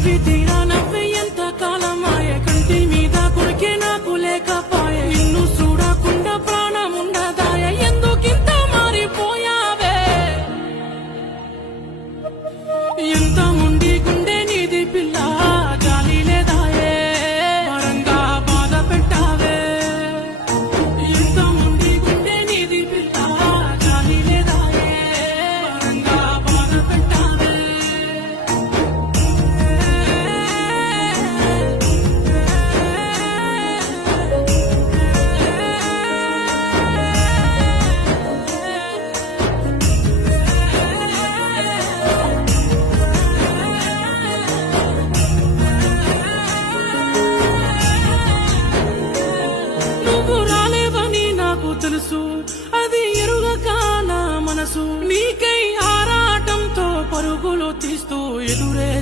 తనివి తీరా నవ్వే ఎంత కాలమాయ కంటి మీద కొరికే నాకు లేకపాయే నిన్ను చూడకుండా ప్రాణం ఉండదాయ ఎందుకింత మారిపోయావే ఎంత ముండి గుండె నీది పిల్ల జాలి లేదాయే వరంగా బాధ పెట్టావే ఎంత ముండి గుండె నీది పిల్ల జాలి లేదాయే వరంగా బాధ పెట్టావే నువ్వు రాలేవని నాకు తెలుసు అది ఎరుగక నా మనసు